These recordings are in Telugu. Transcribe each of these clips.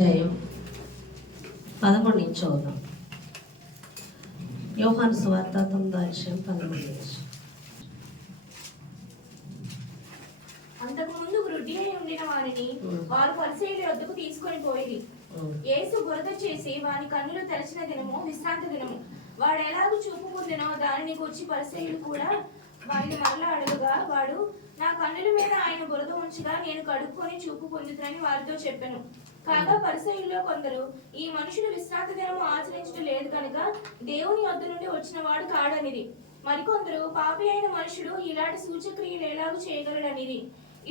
11 నుంచి చదువుదాం. యోహాను సువార్త 9:11. అంతకుముందు వృద్ధి అయి ఉండిన వారిని వారు పరిసయ్యుల వద్దకు తీసుకొని పోయి యేసు బురద చేసి వారి కన్నులు తెరచిన దినము విశ్రాంతి దినము. వాడు ఎలాగూ చూపు పొందినో దానిని గూర్చి పరిసయ్యులు కూడా వారిని మరలా అడుగుగా, వాడు నా కన్నుల మీద ఆయన బురద ఉంచగా నేను కడుక్కొని చూపు పొందుతానని వారితో చెప్పాను. కాగా పరిసయ్యుల్లో కొందరు, ఈ మనుషుడు విశ్రాంతి దినము ఆచరించడం లేదు కనుక దేవుని వద్ద నుండి వచ్చిన వాడు కాడనిది. మరికొందరు, పాపి అయిన మనుషుడు ఇలాంటి సూచక్రియలు ఎలాగూ చేయగలడనిది.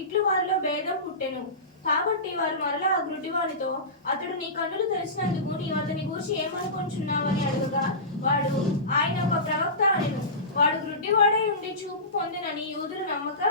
ఇట్లు వారిలో భేదం పుట్టెను. కాబట్టి వారు మరలా ఆ గ్రుడ్డివానితో, అతడు నీ కన్నులు తెరిచినందుకు నీవు అతని గూర్చి ఏమనుకుంటున్నావు అని అడుగుగా, వాడు ఆయన ఒక ప్రవక్త అనెను. వాడు గ్రుడ్డివాడై ఉండి చూపు పొందినని యూదులు నమ్మక,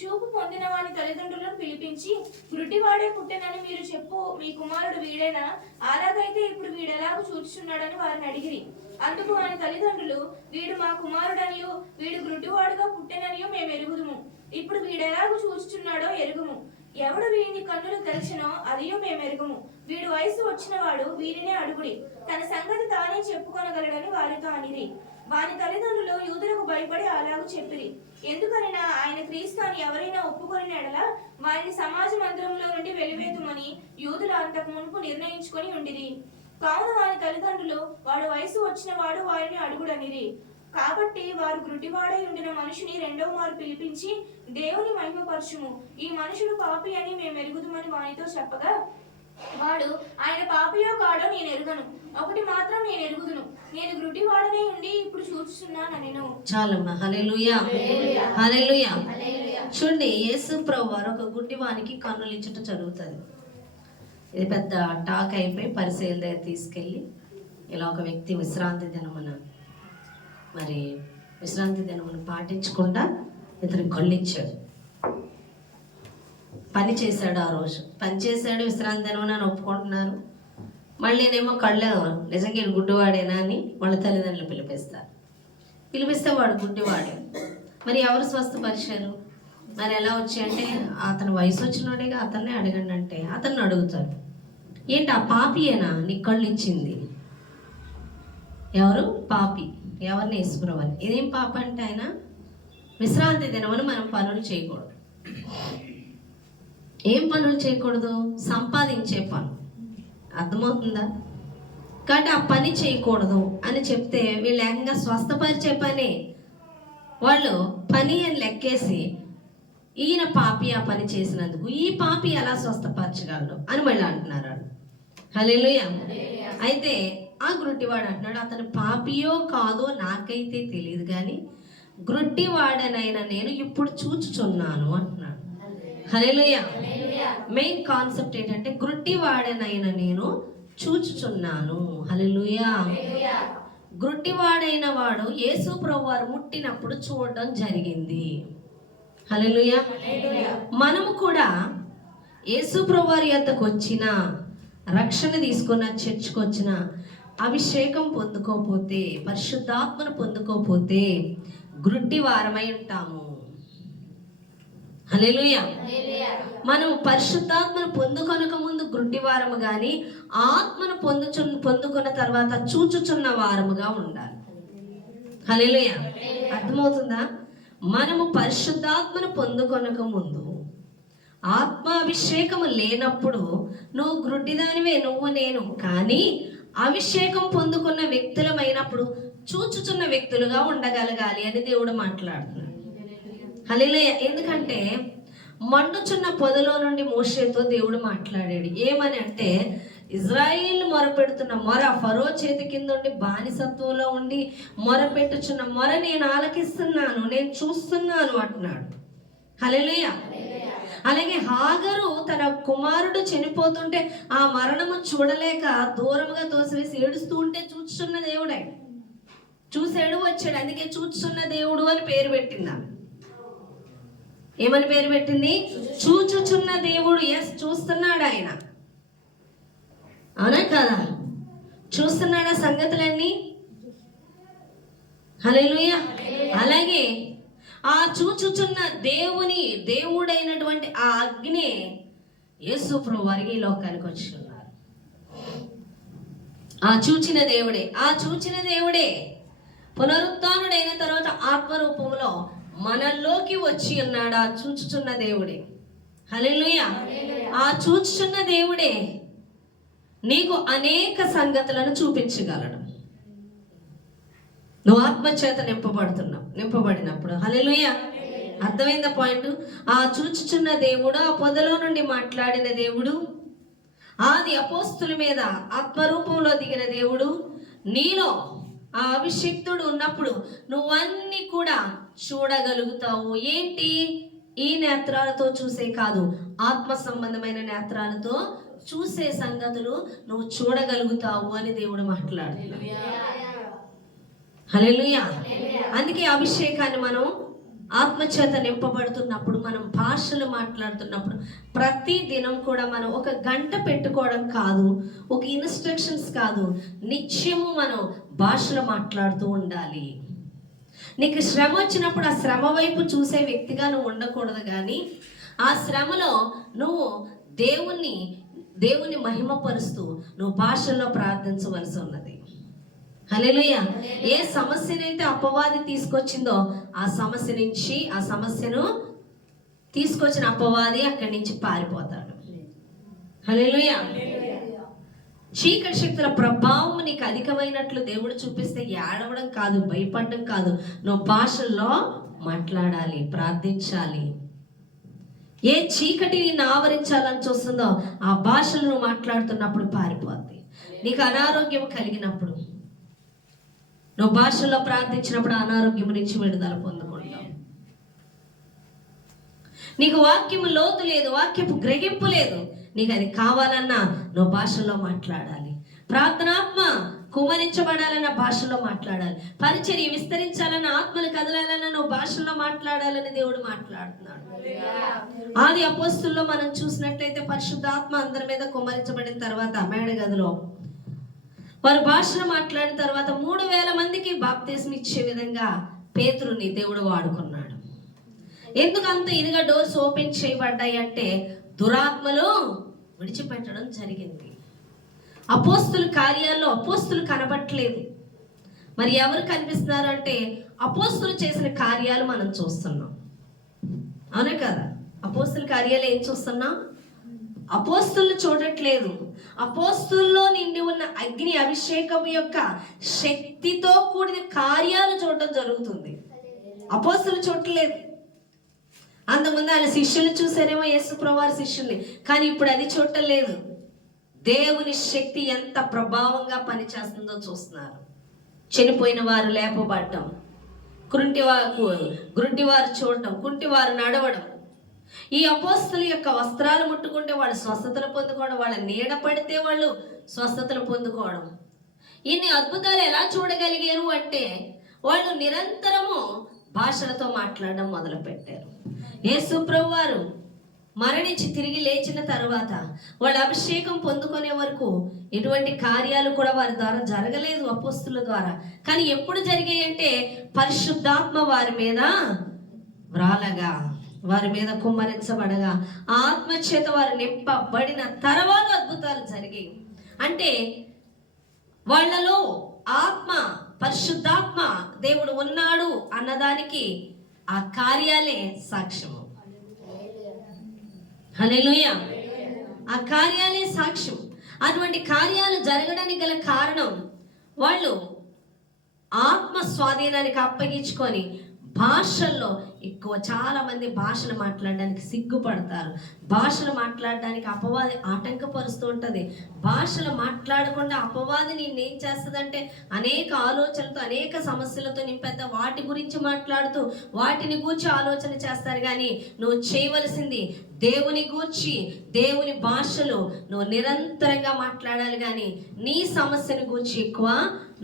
చూపు పొందిన వాని తల్లిదండ్రులను పిలిపించి, గ్రుడ్డివాడే పుట్టెనని మీరు చెప్పు, మీ కుమారుడు వీడేనా? అలాగైతే ఇప్పుడు వీడెలాగూ చూచుచున్నాడని వారిని అడిగిరి. అందుకు వాని తల్లిదండ్రులు, వీడు మా కుమారుడనియు వీడు గ్రుడ్డివాడుగా పుట్టెననియు మేము ఎరుగుదుము. ఇప్పుడు వీడెలాగూ చూచుచున్నాడో ఎరుగుము. ఎవడు వీడిని కన్నులు తెరిచినో అదియో మేము ఎరుగుము. వీడు వయసు వచ్చిన వాడు, వీరినే అడుగుడి, తన సంగతి తానే చెప్పుకొనగలడని వారితో అనిరి. వారి తల్లిదండ్రులు యూదులకు భయపడి అలాగూ చెప్పిరి. ఎందుకనినా ఆయన క్రీస్తు అని ఎవరైనా ఒప్పుకొని ఎడల వారిని సమాజ మందిరంలో నుండి వెలివేతుమని యూదులు అంతకు మునుపు నిర్ణయించుకొని ఉండిరి. కావున వారి తల్లిదండ్రులు, వాడు వయసు వచ్చిన వాడు వారిని అడుగుడనిరి. కాబట్టి వారు గ్రుడ్డివాడై ఉండిన మనుషుని రెండవ మారు పిలిపించి, దేవుని మహిమపరచుము, ఈ మనుషుడు పాపి అని మేము ఎరుగుదుమని వానితో చెప్పగా, వాడు ఆయన పాపియో కాడో నేను ఎరుగను. ఒకటి మాత్రం నేను ఎరుగుదును, నేను గ్రుడ్డివాడనే ఉండి ఇప్పుడు చూస్తున్నానెను. చాలమ్మా. హల్లెలూయా, హల్లెలూయా. చూడండి, యేసు ప్రభువు వారు ఒక గుడ్డివానికి కన్నులు ఇచ్చుట జరుగుతుంది. ఇది పెద్ద టాక్ అయిపోయి పరిసయ్యుల దగ్గర తీసుకెళ్ళి, ఇలా ఒక వ్యక్తి విశ్రాంతి దినమున పాటించకుండా ఇతనికి కళ్ళు ఇచ్చాడు. పని చేశాడు, ఆ రోజు పని చేశాడు, విశ్రాంతి దినమున ఒప్పుకుంటున్నారు. మళ్ళీనేమో కళ్ళు నిజంగా గుడ్డివాడేనా అని వాళ్ళ తల్లిదండ్రులు పిలిపిస్తే వాడు గుడ్డివాడే. మరి ఎవరు స్వస్థపరిచారు? మరి ఎలా వచ్చాయంటే, అతను వయసు వచ్చినోడేగా, అతన్నే అడగండి అంటే అతన్ని అడుగుతారు. ఏంటి ఆ పాపియేనా నీ కళ్ళు ఇచ్చింది? ఎవరు? పాపి. ఎవరిని? యేసుప్రభుని. ఇదేం పాప అంటే, ఆయన విశ్రాంతి దినమని మనం పనులు చేయకూడదు. ఏం పనులు చేయకూడదు? సంపాదించే పను. అర్థమవుతుందా? కాబట్టి ఆ పని చేయకూడదు అని చెప్తే వీళ్ళు ఏకంగా స్వస్థపరిచే పని వాళ్ళు పని అని లెక్కేసి, ఈయన పాపి ఆ పని చేసినందుకు ఈ పాపి ఎలా స్వస్థపరచగలడు అని మళ్ళీ అంటున్నారు. హల్లెలూయా. అయితే ఆ గ్రుడ్డివాడు అంటున్నాడు, అతను పాపియో కాదో నాకైతే తెలియదు, కానీ గ్రుడ్డివాడనైనా నేను ఇప్పుడు చూచుచున్నాను అంటున్నాడు. హల్లెలూయా. మెయిన్ కాన్సెప్ట్ ఏంటంటే, గ్రుడ్డివాడనైనా నేను చూచుచున్నాను. హల్లెలూయా. గ్రుడ్డివాడైన వాడు యేసు ప్రభువు వారు ముట్టినప్పుడు చూడడం జరిగింది. హల్లెలూయా. మనము కూడా యేసు ప్రభువు వారి యొద్దకు వచ్చిన, రక్షణ తీసుకున్న, చర్చకు వచ్చిన, అభిషేకం పొందుకోపోతే, పరిశుద్ధాత్మను పొందుకోపోతే గ్రుడ్డి వారమై ఉంటాము. హల్లెలూయా. మనం పరిశుద్ధాత్మను పొందుకొనక ముందు గ్రుడ్డి వారము కానీ, ఆత్మను పొందుకున్న తర్వాత చూచుచున్న వారముగా ఉండాలి. హల్లెలూయా. అర్థమవుతుందా? మనము పరిశుద్ధాత్మను పొందుకొనక ముందు, ఆత్మాభిషేకము లేనప్పుడు నువ్వు గ్రుడ్డిదానివే, నువ్వు నేను. కానీ అభిషేకం పొందుకున్న వ్యక్తులమైనప్పుడు చూచుచున్న వ్యక్తులుగా ఉండగలగాలి అని దేవుడు మాట్లాడుతున్నాడు. హల్లెలూయా. ఎందుకంటే మండుచున్న పొదలో నుండి మోషేతో దేవుడు మాట్లాడాడు. ఏమని అంటే, ఇజ్రాయిల్ మొరపెడుతున్న మొర, ఫరో చేతి కింద ఉండి బానిసత్వంలో ఉండి మొరపెట్టుచున్న మొర నేను ఆలకిస్తున్నాను, నేను చూస్తున్నాను అంటున్నాడు. హల్లెలూయా. అలాగే హాగరు తన కుమారుడు చనిపోతుంటే ఆ మరణము చూడలేక దూరముగా తోసివేసి ఏడుస్తూ ఉంటే చూచుచున్న దేవుడే. చూసాడు, వచ్చాడు. అందుకే చూచుచున్న దేవుడు అని పేరు పెట్టింది. ఏమని పేరు పెట్టింది? చూచుచున్న దేవుడు. ఎస్, చూస్తున్నాడు ఆయన. అవునా కదా? చూస్తున్నాడా సంగతులన్నీ? హల్లెలూయా. అలాగే ఆ చూచుచున్న దేవుడైనటువంటి ఆ అగ్ని యేసు ప్రభువు వారికి ఈ లోకానికి వచ్చి ఉన్నారు. ఆ చూచిన దేవుడే పునరుత్థానుడైన తర్వాత ఆత్మరూపంలో మనల్లోకి వచ్చి ఉన్నాడు. ఆ చూచుచున్న దేవుడే, హల్లెలూయా, ఆ చూచుచున్న దేవుడే నీకు అనేక సంగతులను చూపించగలడు. నువ్వు ఆత్మచేత నింపబడినప్పుడు. హల్లెలూయా, అర్థమైందా పాయింట్? ఆ చూచుచున్న దేవుడు, ఆ పొదలో నుండి మాట్లాడిన దేవుడు, ఆది అపోస్తుల మీద ఆత్మరూపంలో దిగిన దేవుడు, నీలో ఆ అభిషిక్తుడు ఉన్నప్పుడు నువ్వన్నీ కూడా చూడగలుగుతావు. ఏంటి? ఈ నేత్రాలతో చూసే కాదు, ఆత్మ సంబంధమైన నేత్రాలతో చూసే సంగతులు నువ్వు చూడగలుగుతావు అని దేవుడు మాట్లాడుతున్నాడు. హల్లెలూయా. అందుకే అభిషేకాన్ని మనం ఆత్మచేత నింపబడుతున్నప్పుడు, మనం భాషలు మాట్లాడుతున్నప్పుడు ప్రతి దినం కూడా మనం ఒక గంట పెట్టుకోవడం కాదు, ఒక ఇన్స్ట్రక్షన్స్ కాదు, నిత్యము మనం భాషలు మాట్లాడుతూ ఉండాలి. నీకు శ్రమ వచ్చినప్పుడు ఆ శ్రమ వైపు చూసే వ్యక్తిగా నువ్వు ఉండకూడదు, కానీ ఆ శ్రమలో నువ్వు దేవుని మహిమపరుస్తూ నువ్వు భాషల్లో ప్రార్థించవలసి ఉన్నది. హల్లెలూయా. ఏ సమస్యనైతే అపవాది తీసుకొచ్చిందో ఆ సమస్యను తీసుకొచ్చిన అపవాది అక్కడి నుంచి పారిపోతాడు. హల్లెలూయా. చీకటి శక్తుల ప్రభావం నీకు అధికమైనట్లు దేవుడు చూపిస్తే ఏడవడం కాదు, భయపడడం కాదు, నువ్వు భాషల్లో మాట్లాడాలి, ప్రార్థించాలి. ఏ చీకటి నిన్ను ఆవరించాలని చూస్తుందో ఆ భాషలు నువ్వు మాట్లాడుతున్నప్పుడు పారిపోద్ది. నీకు అనారోగ్యం కలిగినప్పుడు నువ్వు భాషల్లో ప్రార్థించినప్పుడు అనారోగ్యం నుంచి విడుదల పొందుకుంటావు. నీకు వాక్యము లోతు లేదు, వాక్యపు గ్రహింపు లేదు, నీకు అది కావాలన్నా నువ్వు భాషలో మాట్లాడాలి. ప్రార్థనాత్మ కుమరించబడాలన్న భాషలో మాట్లాడాలి. పరిచర్య విస్తరించాలన్న, ఆత్మలు కదలాలన్న నువ్వు భాషలో మాట్లాడాలని దేవుడు మాట్లాడుతున్నాడు. ఆది అపోస్తుల్లో మనం చూసినట్లయితే పరిశుద్ధాత్మ అందరి మీద కుమరించబడిన తర్వాత మేడగదిలో వారు భాషలో మాట్లాడిన తర్వాత 3000 మందికి బాప్తిస్మం ఇచ్చే విధంగా పేతురుని దేవుడు వాడుకున్నాడు. ఎందుకు అంత ఇదిగా డోర్స్ ఓపెన్ చేయబడ్డాయి అంటే దురాత్మలు విడిచిపెట్టడం జరిగింది. అపోస్తుల కార్యాల్లో అపోస్తులు కనబట్టలేదు. మరి ఎవరు కనిపిస్తున్నారు అంటే అపోస్తులు చేసిన కార్యాలు మనం చూస్తున్నాం. అవునే కదా? అపోస్తుల కార్యాలు ఏం చూస్తున్నాం? అపోస్తులు చూడట్లేదు. అపోస్తుల్లో నిండి ఉన్న అగ్ని అభిషేకం యొక్క శక్తితో కూడిన కార్యాలు చూడటం జరుగుతుంది. అపోస్తులు చూడట్లేదు. అంతకుముందు ఆయన శిష్యులు చూసారేమో, యేసు ప్రభువారి శిష్యుల్ని, కానీ ఇప్పుడు అది చూడటం లేదు. దేవుని శక్తి ఎంత ప్రభావంగా పనిచేస్తుందో చూస్తున్నారు. చనిపోయిన వారు లేపబడటం, గురుంటివారు చూడటం, కుంటివారు నడవడం. ఈ అపోస్తుల యొక్క వస్త్రాలు ముట్టుకుంటే వాళ్ళు స్వస్థతలు పొందుకోవడం, వాళ్ళ నీడ పడితే వాళ్ళు స్వస్థతలు పొందుకోవడం. ఇన్ని అద్భుతాలు ఎలా చూడగలిగారు అంటే వాళ్ళు నిరంతరము భాషలతో మాట్లాడడం మొదలు పెట్టారు. యేసు ప్రభువారు మరణించి తిరిగి లేచిన తర్వాత వాళ్ళ అభిషేకం పొందుకునే వరకు ఎటువంటి కార్యాలు కూడా వారి ద్వారా జరగలేదు, అపోస్తుల ద్వారా. కానీ ఎప్పుడు జరిగాయి అంటే పరిశుద్ధాత్మ వారి మీద వ్రాలగా, వారి మీద కుమ్మరించబడగా, ఆత్మచేత వారు నింపబడిన తర్వాత అద్భుతాలు జరిగాయి. అంటే వాళ్ళలో ఆత్మ, పరిశుద్ధాత్మ దేవుడు ఉన్నాడు అన్నదానికి ఆ కార్యాలే సాక్ష్యము. హల్లెలూయా. ఆ కార్యాలే సాక్ష్యం. అటువంటి కార్యాలు జరగడానికి గల కారణం వాళ్ళు ఆత్మ స్వాధీనానికి అప్పగించుకొని భాషల్లో ఎక్కువ, చాలా మంది భాషలు మాట్లాడడానికి సిగ్గుపడతారు. భాషలు మాట్లాడడానికి అపవాది ఆటంకపరుస్తూ ఉంటుంది. భాషలు మాట్లాడకుండా అపవాది నిన్నేం చేస్తుందంటే అనేక ఆలోచనలతో, అనేక సమస్యలతో నింపేద్ద వాటి గురించి మాట్లాడుతూ వాటిని గూర్చి ఆలోచన చేస్తారు. కానీ నువ్వు చేయవలసింది దేవుని గూర్చి, దేవుని భాషలు నువ్వు నిరంతరంగా మాట్లాడాలి. కానీ నీ సమస్యను గూర్చి ఎక్కువ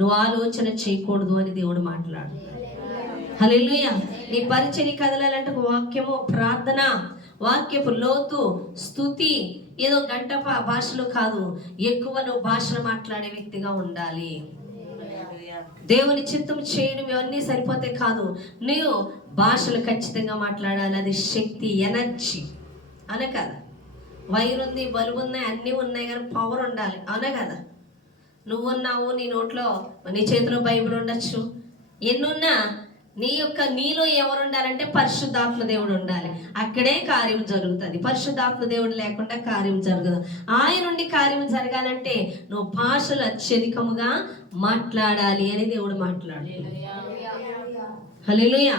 నువ్వు ఆలోచన చేయకూడదు అని దేవుడు మాట్లాడుతున్నాడు. హల్లెలూయా. నీ పరిచర్య కదలాలంటే ఒక వాక్యము, ప్రార్థన, వాక్యపు లోతు, స్తుతి, ఏదో గంట భాషలు కాదు, ఎక్కువ నువ్వు భాషలు మాట్లాడే వ్యక్తిగా ఉండాలి. దేవుని చిత్తం చేయడం ఇవన్నీ సరిపోతే కాదు, నువ్వు భాషలు ఖచ్చితంగా మాట్లాడాలి. అది శక్తి, ఎనర్జీ. అవునా కదా? వైర్ ఉంది, బల్బు ఉన్నాయి, అన్నీ ఉన్నాయి, కానీ పవర్ ఉండాలి. అవునా కదా? నువ్వున్నావు, నీ నోట్లో నీ చేతిలో బైబిల్ ఉండొచ్చు, ఎన్నున్నా నీలో ఎవరు ఉండాలంటే పరిశుద్ధాత్మ దేవుడు ఉండాలి. అక్కడే కార్యం జరుగుతుంది. పరిశుద్ధాత్మ దేవుడు లేకుండా కార్యం జరగదు. ఆయన నుండి కార్యం జరగాలంటే నువ్వు భాషలు అత్యధికముగా మాట్లాడాలి అని దేవుడు మాట్లాడు. హల్లెలూయా.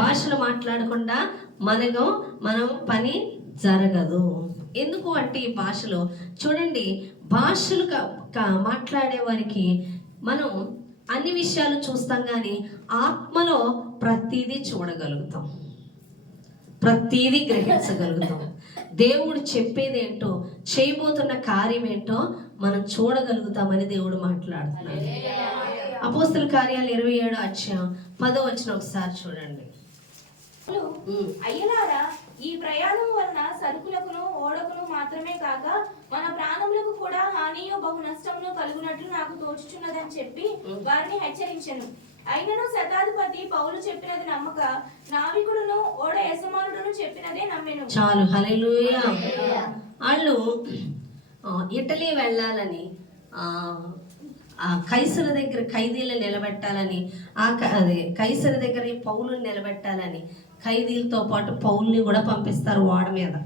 భాషలు మాట్లాడకుండా మనం పని జరగదు. ఎందుకు అంటే ఈ భాషలో చూడండి, భాషలు మాట్లాడే వారికి మనం అన్ని విషయాలు చూస్తాం, కానీ ఆత్మలో ప్రతిదీ చూడగలుగుతాం, ప్రతిదీ గ్రహించగలుగుతాం. దేవుడు చెప్పేది ఏంటో, చేయబోతున్న కార్యం ఏంటో మనం చూడగలుగుతామని దేవుడు మాట్లాడుతున్నాడు. అపోస్తల కార్యాలు 27వ అధ్యాయం 10వ వచనం ఒకసారి చూడండి. అయ్యలారా, ఈ ప్రయాణం వలన సరుకులకును ఓడకును మాత్రమే కాక మన ప్రాణములకు కూడా హానియు బహు నష్టమును కలుగునట్లు నాకు తోచుచున్నదని చెప్పి వారిని హెచ్చరించెను. అయినను శతాధిపతి పౌలు చెప్పినది నమ్మక నావికుడును ఓడ యజమానుడును చెప్పినదే నమ్మెను. చాలు. హల్లెలూయా. వాళ్ళు ఇటలీ వెళ్ళాలని, కైసరు దగ్గర ఖైదీలను నిలబెట్టాలని, కైసరు దగ్గర పౌలుని నిలబెట్టాలని ఖైదీలతో పాటు పౌల్ని కూడా పంపిస్తారు ఓడ మీద.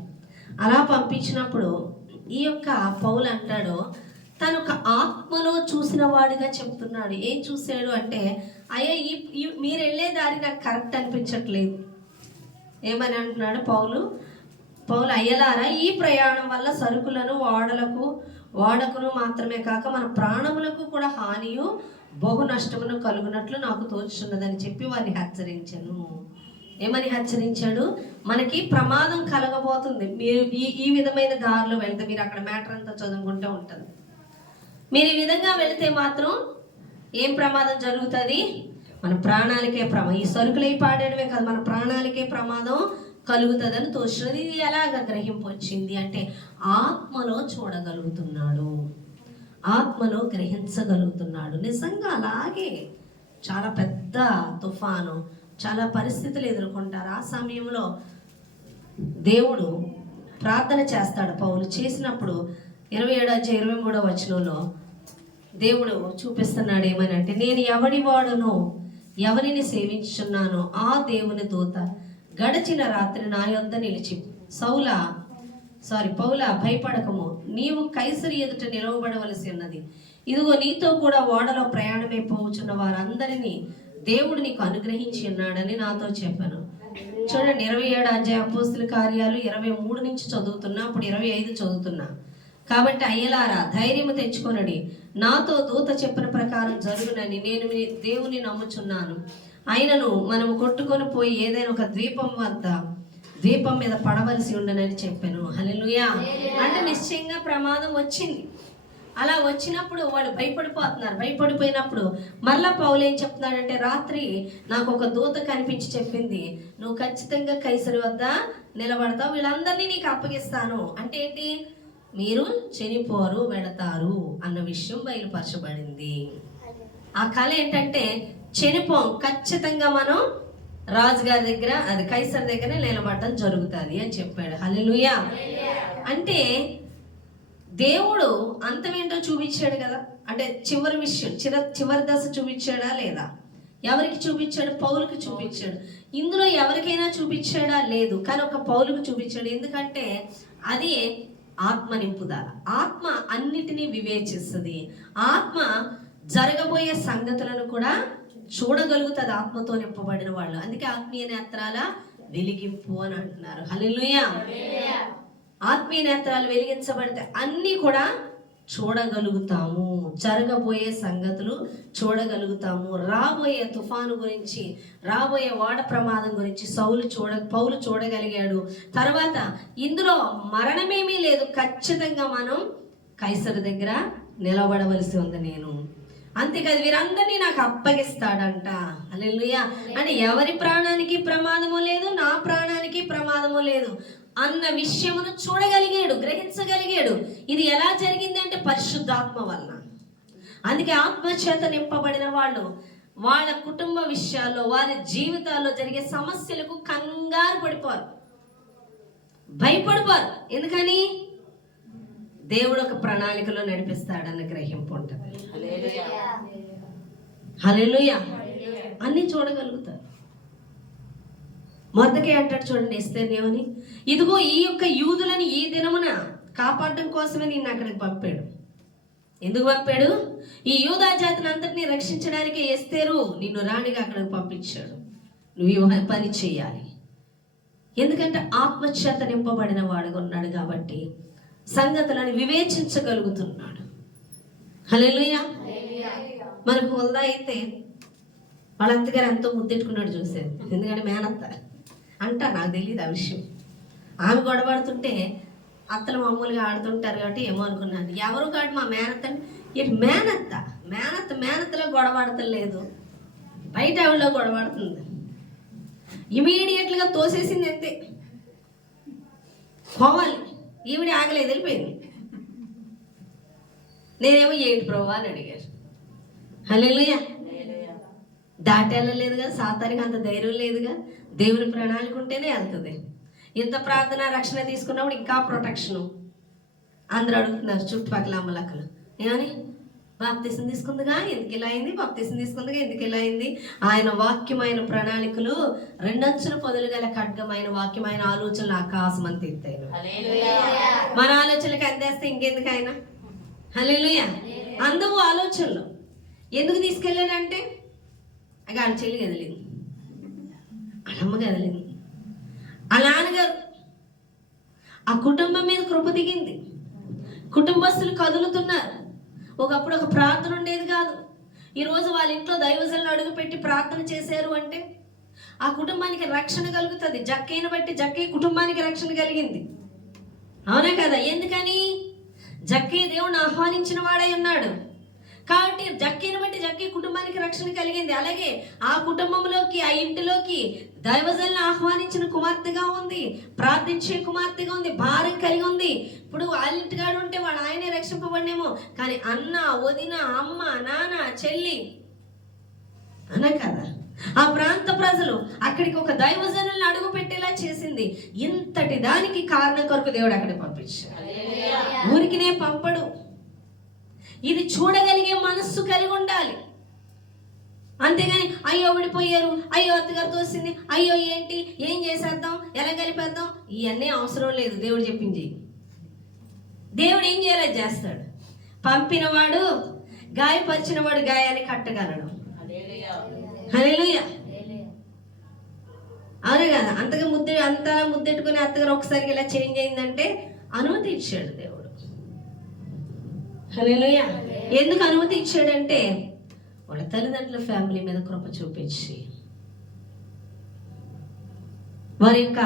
అలా పంపించినప్పుడు ఈ యొక్క పౌలు అంటాడు, తను ఒక ఆత్మలో చూసిన వాడిగా చెప్తున్నాడు. ఏం చూశాడు అంటే, అయ్యా మీరు వెళ్ళే దారి నాకు కరెక్ట్ అనిపించట్లేదు. ఏమని అంటున్నాడు పౌలు, అయ్యలారా, ఈ ప్రయాణం వల్ల సరుకులను ఓడకును మాత్రమే కాక మన ప్రాణములకు కూడా హానియు బహు నష్టమును కలుగునట్లు నాకు తోచున్నదని చెప్పి వారిని హెచ్చరించాను. ఏమని హెచ్చరించాడు? మనకి ప్రమాదం కలగబోతుంది, మీరు ఈ విధమైన దారిలో వెళ్తే, మీరు అక్కడ మ్యాటర్ అంతా చదువుకుంటూ ఉంటుంది. మీరు ఈ విధంగా వెళితే మాత్రం ఏం ప్రమాదం జరుగుతుంది? మన ప్రాణాలకే ప్రమాదం. ఈ సరుకులై పాడేయడమే కాదు, మన ప్రాణాలకే ప్రమాదం కలుగుతుందని తోచినది. ఇది ఎలాగ గ్రహింపు వచ్చింది అంటే, ఆత్మలో చూడగలుగుతున్నాడు, ఆత్మలో గ్రహించగలుగుతున్నాడు. నిజంగా అలాగే చాలా పెద్ద తుఫాను, చాలా పరిస్థితులు ఎదుర్కొంటారు. ఆ సమయంలో దేవుడు ప్రార్థన చేస్తాడు. పౌలు చేసినప్పుడు 27-23 వచనంలో దేవుడు చూపిస్తున్నాడు ఏమని అంటే, నేను ఎవడి వాడునో ఎవరిని సేవించున్నానో ఆ దేవుని దూత గడిచిన రాత్రి నా యొద్ద నిలిచి పౌలా భయపడకము, నీవు కైసరి ఎదుట నిలవబడవలసి ఉన్నది. ఇదిగో నీతో కూడా ఓడలో ప్రయాణమై పోవచ్చున్న వారందరినీ దేవుడు నీకు అనుగ్రహించి ఉన్నాడని నాతో చెప్పాను. చూడండి, 27వ అధ్యాయం అపోస్తల కార్యాలు 23 నుంచి చదువుతున్నా, అప్పుడు 25 చదువుతున్నా. కాబట్టి అయ్యలారా, ధైర్యము తెచ్చుకొనడి, నాతో దూత చెప్పిన ప్రకారం జరుగునని నేను మీ దేవుని నమ్ముచున్నాను. ఆయనను మనం కొట్టుకొని పోయి ఏదైనా ఒక ద్వీపం మీద పడవలసి ఉండనని చెప్పాను. హల్లెలూయా. అంటే నిశ్చయంగా ప్రమాదం వచ్చింది. అలా వచ్చినప్పుడు వాళ్ళు భయపడిపోతున్నారు. భయపడిపోయినప్పుడు మరలా పౌలు ఏం చెప్తున్నాడంటే, రాత్రి నాకు ఒక దూత కనిపించి చెప్పింది, నువ్వు ఖచ్చితంగా కైసరి వద్ద నిలబడతావు, వీళ్ళందరినీ నీకు అప్పగిస్తాను. అంటే ఏంటి? మీరు చనిపోరు, వెళతారు అన్న విషయం బయలుపరచబడింది. ఆ కళ ఏంటంటే, చనిపోం, ఖచ్చితంగా మనం రాజుగారి దగ్గర, అది కైసర్ దగ్గర నిలబడటం జరుగుతుంది అని చెప్పాడు. హల్లెలూయా. అంటే దేవుడు అంతమేంటో చూపించాడు కదా. అంటే చివరి విషయం, చివరి దశ చూపించాడా లేదా? ఎవరికి చూపించాడు? పౌలుకి చూపించాడు. ఇందులో ఎవరికైనా చూపించాడా? లేదు. కానీ ఒక పౌలుకు చూపించాడు. ఎందుకంటే అది ఆత్మ నింపుదల. ఆత్మ అన్నిటినీ వివేచిస్తుంది. ఆత్మ జరగబోయే సంగతులను కూడా చూడగలుగుతుంది ఆత్మతో నింపబడిన వాళ్ళు. అందుకే ఆత్మీయ నేత్రాల వెలిగింపు అని అంటున్నారు. హల్లెలూయా. ఆత్మీయ నేత్రాలు వెలిగించబడితే అన్నీ కూడా చూడగలుగుతాము, జరగబోయే సంగతులు చూడగలుగుతాము. రాబోయే తుఫాను గురించి, రాబోయే ఓడ ప్రమాదం గురించి పౌలు చూడగలిగాడు. తర్వాత ఇందులో మరణమేమీ లేదు, ఖచ్చితంగా మనం కైసరు దగ్గర నిలబడవలసి ఉంది నేను. అంతేకాదు, వీరందరినీ నాకు అప్పగిస్తాడంట. హల్లెలూయా. అంటే ఎవరి ప్రాణానికి ప్రమాదము లేదు, నా ప్రాణానికి ప్రమాదము లేదు అన్న విషయమును చూడగలిగాడు, గ్రహించగలిగాడు. ఇది ఎలా జరిగింది అంటే పరిశుద్ధాత్మ వలన. అందుకే ఆత్మచేత నింపబడిన వాళ్ళు వాళ్ళ కుటుంబ విషయాల్లో, వారి జీవితాల్లో జరిగే సమస్యలకు కంగారు పడిపోరు, భయపడిపోరు. ఎందుకని? దేవుడు ఒక ప్రణాళికలో నడిపిస్తాడన్న గ్రహింపు ఉంటుంది. హల్లెలూయా. అన్ని చూడగలుగుతారు. మొదటికే అంటాడు చూడండి ఎస్తేర్ని, ఇదిగో ఈ యొక్క యూదులని ఈ దినమున కాపాడడం కోసమే నిన్ను అక్కడికి పంపాడు. ఎందుకు పంపాడు? ఈ యూదా జాతిని అంతటినీ రక్షించడానికి ఎస్తేరు నిన్ను రాణిగా అక్కడికి పంపించాడు. నువ్వు ఈ పని చేయాలి. ఎందుకంటే ఆత్మచేత నింపబడిన వాడుగా ఉన్నాడు కాబట్టి సంగతులను వివేచించగలుగుతున్నాడు. హల్లెలూయా. మనకు హుల్దా అయితే వాళ్ళ అత్తగారు ఎంతో ముద్దెట్టుకున్నాడు చూసేది. ఎందుకంటే మేనత్త అంట, నాకు తెలియదు ఆ విషయం. ఆమె గొడవడుతుంటే అత్తలు మామూలుగా ఆడుతుంటారు కాబట్టి ఏమో అనుకున్నాను. ఎవరు కాదు మా మేనత్త అంటే మేనత్తలో గొడవడతలేదు, బయట ఆవిడలో గొడవడుతుంది. ఇమీడియట్గా తోసేసింది అంతే, పోవాలి. ఈవిడ ఆగలేదు, వెళ్ళిపోయింది. నేనేమో ఏంటి ప్రభు అని అడిగారు. హల్లెలూయా. దాటి వెళ్ళలేదుగా, సాతానికి అంత ధైర్యం లేదుగా. దేవుని ప్రణాళిక ఉంటేనే వెళ్తుంది. ఇంత ప్రార్థన రక్షణ తీసుకున్నప్పుడు ఇంకా ప్రొటెక్షను. అందరూ అడుగుతున్నారు చుట్టుపక్కల అమ్మలక్కలు, ఏమని బాప్తీసం తీసుకుందిగా ఎందుకు ఇలా అయింది, బాప్తీసం తీసుకుందిగా ఎందుకు ఇలా అయింది. ఆయన వాక్యమైన ప్రణాళికలు రెండంచుల పొదలు గల ఖడ్గమైన వాక్యమైన ఆలోచనలు ఆకాశం అంత ఎత్తాయి. మన ఆలోచనలకు అందేస్తే ఇంకెందుకు ఆయన. హల్లెలూయా. అందవు ఆలోచనలు. ఎందుకు తీసుకెళ్ళాడంటే అక్కడ వాళ్ళ చెల్లి కదిలింది, వాళ్ళ అమ్మ కదిలింది, వాళ్ళ నాన్నగారు, ఆ కుటుంబం మీద కృప దిగింది. కుటుంబస్తులు కదులుతున్నారు. ఒకప్పుడు ఒక ప్రార్థన ఉండేది కాదు. ఈరోజు వాళ్ళ ఇంట్లో దైవజనులు అడుగు పెట్టి ప్రార్థన చేశారు అంటే ఆ కుటుంబానికి రక్షణ కలుగుతుంది. జక్కయ్యను బట్టి జక్కయ్య కుటుంబానికి రక్షణ కలిగింది. అవునా కదా? ఎందుకని? జక్కయ్య దేవుని ఆహ్వానించిన వాడై ఉన్నాడు కాబట్టి జక్కయ్యను బట్టి జక్కయ్య కుటుంబానికి రక్షణ కలిగింది. అలాగే ఆ కుటుంబంలోకి, ఆ ఇంటిలోకి దైవజనులను ఆహ్వానించిన కుమార్తెగా ఉంది, ప్రార్థించే కుమార్తెగా ఉంది, భారం కలిగి ఉంది. ఇప్పుడు వాళ్ళ ఇంటికాడు ఉంటే వాడు ఆయనే రక్షింపబడినేమో, కానీ అన్న, వదిన, అమ్మ, నాన్న, చెల్లి అనా కదా, ఆ ప్రాంత ప్రజలు అక్కడికి ఒక దైవజనులను అడుగు పెట్టేలా చేసింది. ఇంతటి దానికి కారణం కొరకు దేవుడు అక్కడికి పంపించాడు. ఊరికినే పంపడు. ఇది చూడగలిగే మనస్సు కలిగి ఉండాలి. అంతేగాని అయ్యో విడిపోయారు, అయ్యో అత్తగారు తోసింది, అయ్యో ఏంటి, ఏం చేసేద్దాం, ఎలా కలిపేద్దాం, ఇవన్నీ అవసరం లేదు. దేవుడు చెప్పింది దేవుడు ఏం చేయాలో చేస్తాడు. పంపినవాడు గాయపరిచినవాడు గాయాన్ని కట్టగలడు. హల్లెలూయా. అవును కదా? అంతలా ముద్దెట్టుకుని అత్తగారు ఒకసారి ఇలా చేంజ్ అయిందంటే అనుమతి ఇచ్చాడు దేవుడు. హల్లెలూయా. ఎందుకు అనుమతి ఇచ్చాడంటే వాళ్ళ తల్లిదండ్రుల ఫ్యామిలీ మీద కృప చూపించి వారి యొక్క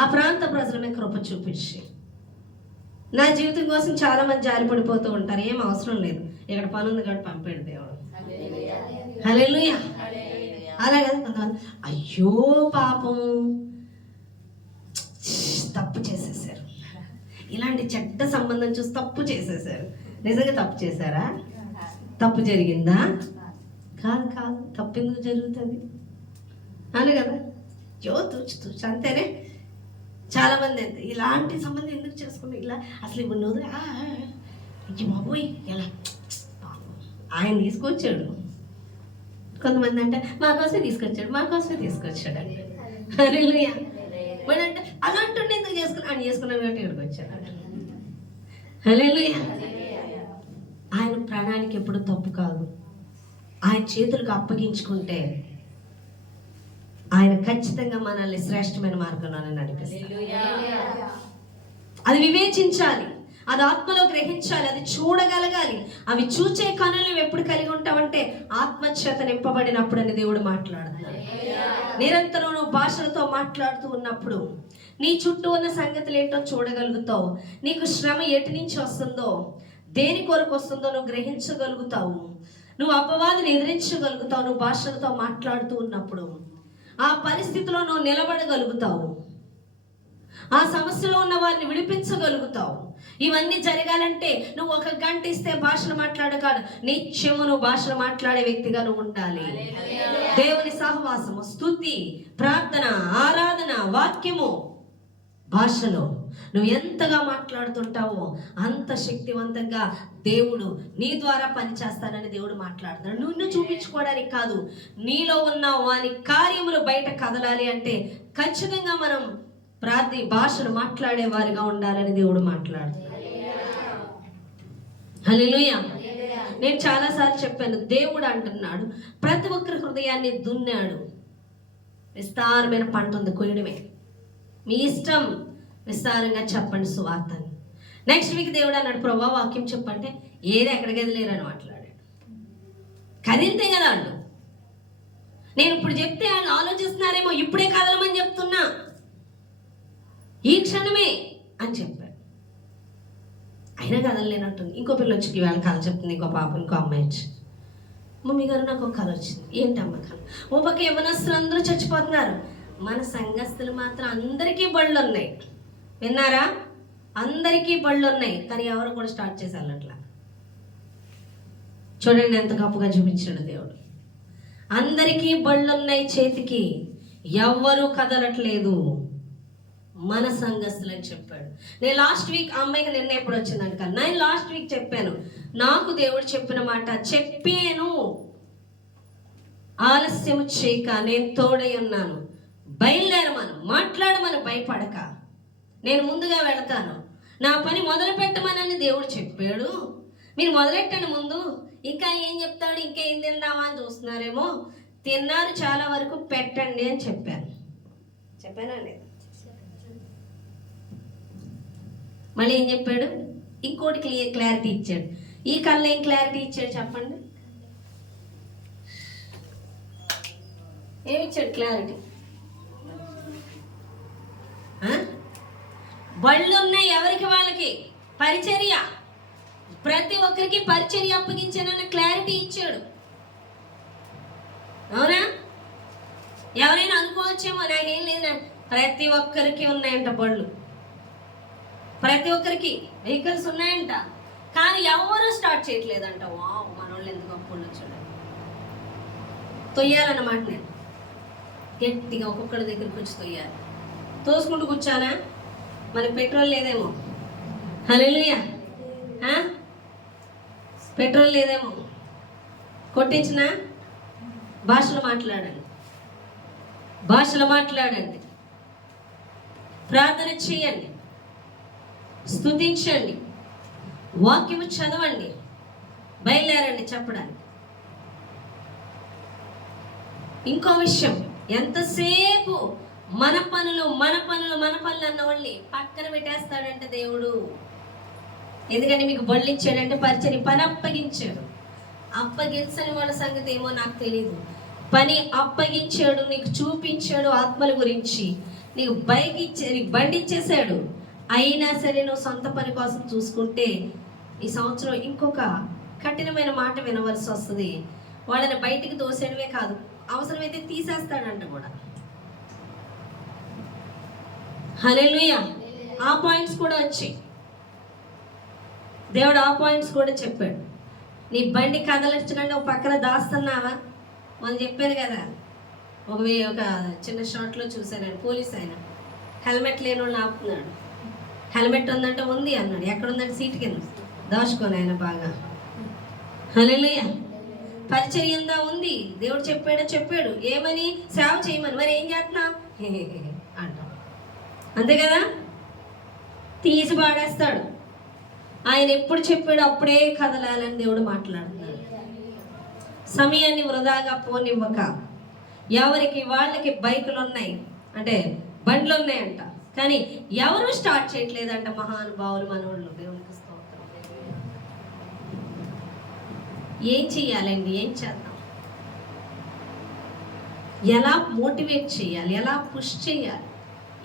ఆ ప్రాంత ప్రజల మీద కృప చూపించి. నా జీవితం కోసం చాలా మంది జారిపడిపోతూ ఉంటారు. ఏం అవసరం లేదు, ఇక్కడ పని ఉంది కాబట్టి పంపాడు దేవుడు. హల్లెలూయా. అలాగే కొంతమంది అయ్యో పాపం తప్పు చేసేసారు, ఇలాంటి చెడ్డ సంబంధం చూసి తప్పు చేసేసారు. నిజంగా తప్పు చేశారా? తప్పు జరిగిందా? కాదు కాదు. తప్పు ఎందుకు జరుగుతుంది అనే కదా. తూచు అంతేనే. చాలా మంది అంతే, ఇలాంటి సంబంధం ఎందుకు చేసుకున్నా, ఇలా అసలు ఇప్పుడు అయ్యి బాబోయ్ ఎలా ఆయన తీసుకొచ్చాడు. కొంతమంది అంటే మాకోసమే తీసుకొచ్చాడు అంటే. హల్లెలూయా. అంటే అలాంటి ఎందుకు చేసుకున్నాను కాబట్టి ఇక్కడికి వచ్చాడు. హల్లెలూయా. ఆయన ప్రాణానికి ఎప్పుడు తప్పు కాదు. ఆయన చేతులకు అప్పగించుకుంటే ఆయన ఖచ్చితంగా మనల్ని శ్రేష్టమైన మార్గంలో నడిపిస్తాడు. అది వివేచించాలి, అది ఆత్మలో గ్రహించాలి, అది చూడగలగాలి. అవి చూచే కనులు ఎప్పుడు కలిగి ఉంటావంటే ఆత్మచేత నింపబడినప్పుడు అని దేవుడు మాట్లాడుతున్నాడు. నిరంతరం నువ్వు భాషలతో మాట్లాడుతూ ఉన్నప్పుడు నీ చుట్టూ ఉన్న సంగతులు ఏంటో చూడగలుగుతావు. నీకు శ్రమ ఎటు నుంచి వస్తుందో, దేని కొరకు వస్తుందో నువ్వు గ్రహించగలుగుతావు. నువ్వు అపవాదిని ఎదిరించగలుగుతావు. నువ్వు భాషలతో మాట్లాడుతూ ఉన్నప్పుడు ఆ పరిస్థితిలో నువ్వు నిలబడగలుగుతావు. ఆ సమస్యలో ఉన్న వారిని విడిపించగలుగుతావు. ఇవన్నీ జరగాలంటే నువ్వు 1 గంట ఇస్తే భాషలు మాట్లాడకాదు, నిత్యము నువ్వు భాషలు మాట్లాడే వ్యక్తిగా నువ్వు ఉండాలి. దేవుని సహవాసము, స్తుతి, ప్రార్థన, ఆరాధన, వాక్యము, భాషలో నువ్వు ఎంతగా మాట్లాడుతుంటావో అంత శక్తివంతంగా దేవుడు నీ ద్వారా పనిచేస్తానని దేవుడు మాట్లాడుతున్నాడు. నువ్వు చూపించుకోవడానికి కాదు, నీలో ఉన్న వాని కార్యములు బయట కదలాలి అంటే ఖచ్చితంగా మనం భాషలు మాట్లాడే వారిగా ఉండాలని దేవుడు మాట్లాడుతున్నాడు. హల్లెలూయా. నేను చాలాసార్లు చెప్పాను, దేవుడు అంటున్నాడు ప్రతి ఒక్కరి హృదయాన్ని దున్నాడు, విస్తారమైన పంట ఉంది, కొయ్యడమే మీ ఇష్టం, విస్తారంగా చెప్పండి సువార్తని. నెక్స్ట్ వీక్ దేవుడు అన్నాడు ప్రభా వాక్యం చెప్పంటే ఏది ఎక్కడికి ఎదిలేరని మాట్లాడాడు. కదిలితే కదా వాళ్ళు. నేను ఇప్పుడు చెప్తే వాళ్ళు ఆలోచిస్తున్నారేమో ఇప్పుడే కదలమని చెప్తున్నా, ఈ క్షణమే అని చెప్పాడు. అయినా కదలలేనట్టుంది. ఇంకో పిల్ల వచ్చి వాళ్ళ కళ చెప్తుంది, ఇంకో పాప, ఇంకో అమ్మాయి వచ్చి మమ్మీ గారు నాకు ఒక కళ వచ్చింది. ఏంటమ్మ కళ? ఓ పక్క యవనస్తులు అందరూ చచ్చిపోతున్నారు, మన సంఘస్థులు మాత్రం అందరికీ బళ్ళు ఉన్నాయి. విన్నారా? అందరికీ బళ్ళు ఉన్నాయి, కానీ ఎవరు కూడా స్టార్ట్ చేశారు అట్లా. చూడండి ఎంత గొప్పగా చూపించాడు దేవుడు. అందరికీ బళ్ళు ఉన్నాయి చేతికి, ఎవ్వరూ కదలట్లేదు, మన సంఘస్థులు అని చెప్పాడు. నేను లాస్ట్ వీక్ అమ్మాయికి నిన్న ఎప్పుడు వచ్చిందంట కదా, నేను లాస్ట్ వీక్ చెప్పాను, నాకు దేవుడు చెప్పిన మాట చెప్పాను, ఆలస్యం చేయక నేను తోడై ఉన్నాను, బయలుదేరమను, మాట్లాడమని భయపడక, నేను ముందుగా వెళతాను, నా పని మొదలు పెట్టమనని దేవుడు చెప్పాడు. మీరు మొదలెట్టండి ముందు, ఇంకా ఏం చెప్తాడు, ఇంకా ఏం తిందామా అని చూస్తున్నారేమో, తిన్నారు చాలా వరకు, పెట్టండి అని చెప్పానండి. మళ్ళీ ఏం చెప్పాడు, ఇంకోటి క్లారిటీ ఇచ్చాడు. ఈ కళ్ళ ఏం క్లారిటీ ఇచ్చాడు చెప్పండి, ఏమిచ్చాడు క్లారిటీ? బళ్ళు ఉన్నాయి ఎవరికి వాళ్ళకి, పరిచర్య, ప్రతి ఒక్కరికి పరిచర్య అప్పగించానన్న క్లారిటీ ఇచ్చాడు. అవునా? ఎవరైనా అనుకోవచ్చేమో నాకేం లేదా, ప్రతి ఒక్కరికి ఉన్నాయంట బళ్ళు, ప్రతి ఒక్కరికి వెహికల్స్ ఉన్నాయంట, కానీ ఎవరు స్టార్ట్ చేయట్లేదంట. వావ్, మన వాళ్ళు ఎందుకు గొప్పలు వచ్చాడు. తొయ్యాలన్నమాట, నేను గట్టిగా ఒక్కొక్కడి దగ్గరికి వచ్చి తొయ్యాలి. తోసుకుంటూ కూర్చానా? మనకి పెట్రోల్ లేదేమో. హల్లెలూయా. పెట్రోల్ లేదేమో, కొట్టించిన భాషలు మాట్లాడండి, ప్రార్థన చేయండి, స్తుతించండి, వాక్యము చదవండి, బయలుదేరండి చెప్పడానికి. ఇంకో విషయం, ఎంతసేపు మన పనులు అన్న వాళ్ళని పక్కన పెట్టేస్తాడంటే దేవుడు. ఎందుకంటే మీకు బళ్ళు ఇచ్చాడంటే పరిచర్య పని అప్పగించాడు. అప్పగించని వాళ్ళ సంగతి ఏమో నాకు తెలియదు. పని అప్పగించాడు, నీకు చూపించాడు ఆత్మల గురించి, నీకు బండి ఇచ్చేసాడు. అయినా సరే నువ్వు సొంత పని కోసం చూసుకుంటే ఈ సంవత్సరం ఇంకొక కఠినమైన మాట వినవలసి వస్తుంది. వాళ్ళని బయటికి తోసేయడమే కాదు, అవసరమైతే తీసేస్తాడంట కూడా. హల్లెలూయా. ఆ పాయింట్స్ కూడా వచ్చాయి, దేవుడు ఆ పాయింట్స్ కూడా చెప్పాడు. నీ బండి కదలచ్చకుండా ఒక పక్కన దాస్తున్నావా? మనం చెప్పారు కదా, ఒక చిన్న షాట్లో చూశాను, పోలీస్ ఆయన హెల్మెట్ లేని వాళ్ళు ఆపుతున్నాడు. హెల్మెట్ ఉందంటే ఉంది అన్నాడు, ఎక్కడ ఉందంటే సీట్ కింద దాచుకోను ఆయన బాగా. హల్లెలూయా. పరిచర్యంగా ఉంది, దేవుడు చెప్పాడు ఏమని, సేవ చేయమని. మరి ఏం చేస్తున్నా అంటాం, అంతే కదా, తీసి పాడేస్తాడు. ఆయన ఎప్పుడు చెప్పాడు అప్పుడే కదలాలని దేవుడు మాట్లాడుతున్నాడు. సమయాన్ని వృధాగా పోనివ్వక, ఎవరికి వాళ్ళకి బైకులు ఉన్నాయి అంటే బండ్లు ఉన్నాయంట, కానీ ఎవరు స్టార్ట్ చేయట్లేదంట. మహానుభావులు మనోళ్ళు, దేవునికి స్తోత్రం. ఏం చెయ్యాలండి, ఏం చేద్దాం, ఎలా మోటివేట్ చేయాలి, ఎలా పుష్ చేయాలి,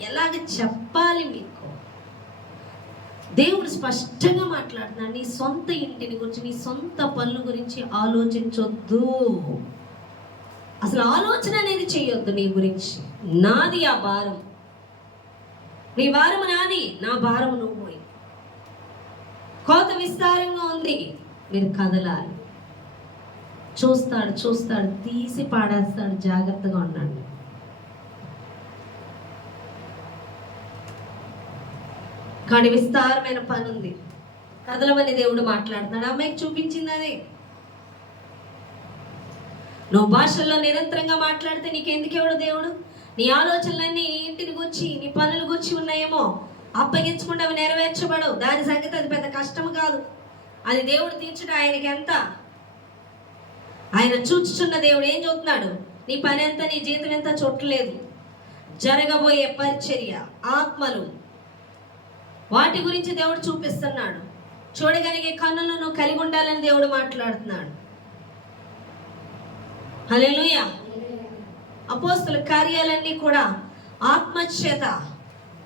ఎలాగ చెప్పాలి మీకు? దేవుడు స్పష్టంగా మాట్లాడుతున్నాడు, నీ సొంత ఇంటిని గురించి, నీ సొంత పనుల గురించి ఆలోచించొద్దు. అసలు ఆలోచన అనేది చేయొద్దు నీ గురించి. నాది ఆ భారం, నీ భారము నాది, నా భారము నువ్వు. కోత విస్తారంగా ఉంది, మీరు కదలాలి. చూస్తాడు, తీసి పాడేస్తాడు. జాగ్రత్తగా ఉండండి. కానీ విస్తారమైన పని ఉంది, కదలమని దేవుడు మాట్లాడుతున్నాడు. అమ్మాయికి చూపించింది అదే. నువ్వు భాషల్లో నిరంతరంగా మాట్లాడితే నీకెందుకెవడు దేవుడు? నీ ఆలోచనలన్నీ నీ ఇంటిని గురించి, నీ పనుల గురించి ఉన్నాయేమో, అప్పగించకుండా అవి నెరవేర్చబడవు. దాని సంగతి అది పెద్ద కష్టం కాదు. అది దేవుడు తీర్చుట ఆయనకి ఎంత. ఆయన చూచుచున్న దేవుడు ఏం చూస్తున్నాడు? నీ పని ఎంత, నీ జీతం ఎంత చూడలేదు. జరగబోయే పరిచర్య, ఆత్మలు, వాటి గురించి దేవుడు చూపిస్తున్నాడు. చూడగలిగే కన్నులను కలిగి ఉండాలని దేవుడు మాట్లాడుతున్నాడు. హల్లెలూయా. అపోస్తల కార్యాలన్నీ కూడా ఆత్మచేత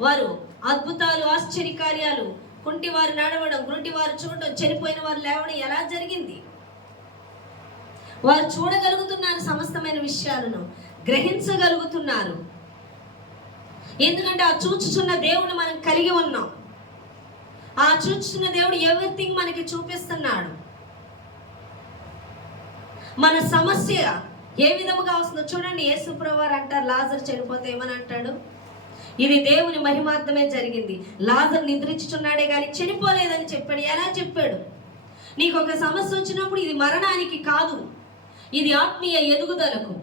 వారు అద్భుతాలు, ఆశ్చర్య కార్యాలు, కుంటి వారు నడవడం, గుంటి వారు చూడడం, చనిపోయిన వారు లేవడం ఎలా జరిగింది? వారు చూడగలుగుతున్నారు, సమస్తమైన విషయాలను గ్రహించగలుగుతున్నారు. ఎందుకంటే ఆ చూచుచున్న దేవుడు మనం కలిగి ఉన్నాం. ఆ చూచుచున్న దేవుడు ఎవ్రీథింగ్ మనకి చూపిస్తున్నాడు. మన సమస్య ఏ విధముగా వస్తుందో చూడండి. యేసుప్రభువు వారు అంటారు, లాజరు చనిపోతే ఏమని అంటాడు? ఇది దేవుని మహిమార్థమే జరిగింది. లాజరు నిద్రించుచున్నాడే కానీ చనిపోలేదని చెప్పాడు. ఎలా చెప్పాడు? నీకు ఒక సమస్య వచ్చినప్పుడు ఇది మరణానికి కాదు, ఇది ఆత్మీయ ఎదుగుదలకు,